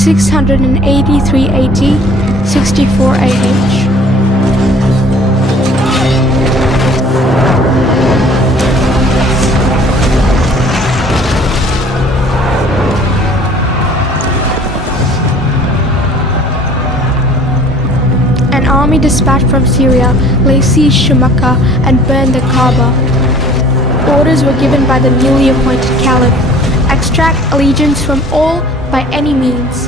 683 AD, 64 AH. An army dispatched from Syria laid siege to Makkah and burned the Kaaba. Orders were given by the newly appointed caliph: extract allegiance from all by any means.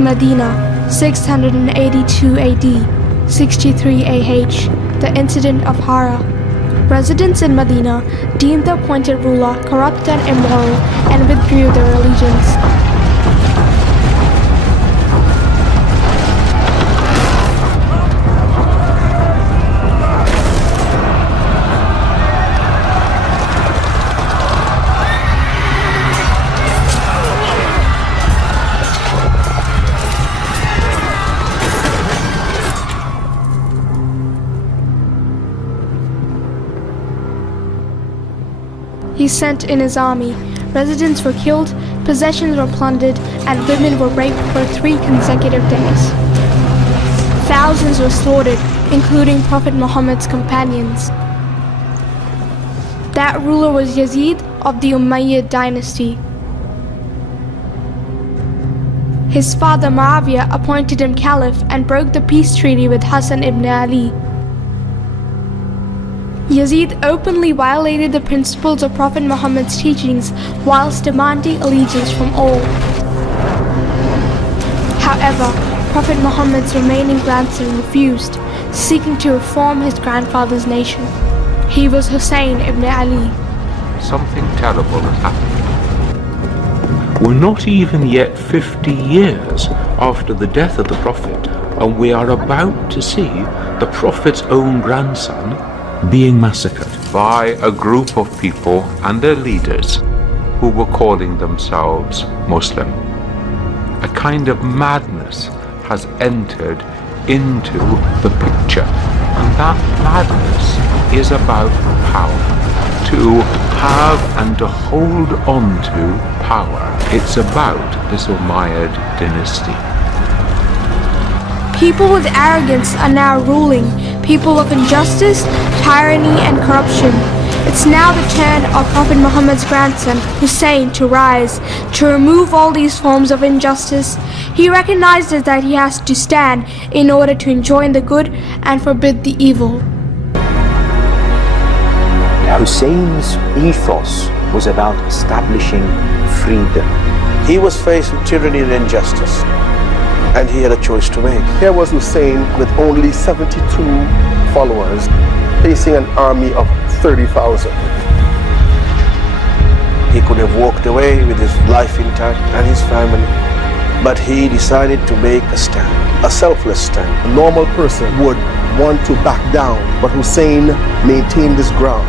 Medina, 682 AD, 63 AH, the incident of Hara. Residents in Medina deemed the appointed ruler corrupt and immoral and withdrew their allegiance. He sent in his army. Residents were killed, possessions were plundered, and women were raped for 3 consecutive days. Thousands were slaughtered, including Prophet Muhammad's companions. That ruler was Yazid of the Umayyad dynasty. His father Muawiyah appointed him caliph and broke the peace treaty with Hassan ibn Ali. Yazid openly violated the principles of Prophet Muhammad's teachings whilst demanding allegiance from all. However, Prophet Muhammad's remaining grandson refused, seeking to reform his grandfather's nation. He was Hussain ibn Ali. Something terrible has happened. We're not even yet 50 years after the death of the Prophet, and we are about to see the Prophet's own grandson being massacred by a group of people and their leaders who were calling themselves Muslim. A kind of madness has entered into the picture, and that madness is about power. To have and to hold on to power. It's about this Umayyad dynasty. People with arrogance are now ruling, people of injustice, tyranny, and corruption. It's now the turn of Prophet Muhammad's grandson, Hussain, to rise, to remove all these forms of injustice. He recognizes that he has to stand in order to enjoin the good and forbid the evil. Hussein's ethos was about establishing freedom. He was faced with tyranny and injustice, and he had a choice to make. Here was Hussain with only 72 followers, facing an army of 30,000. He could have walked away with his life intact and his family, but he decided to make a stand, a selfless stand. A normal person would want to back down, but Hussain maintained his ground.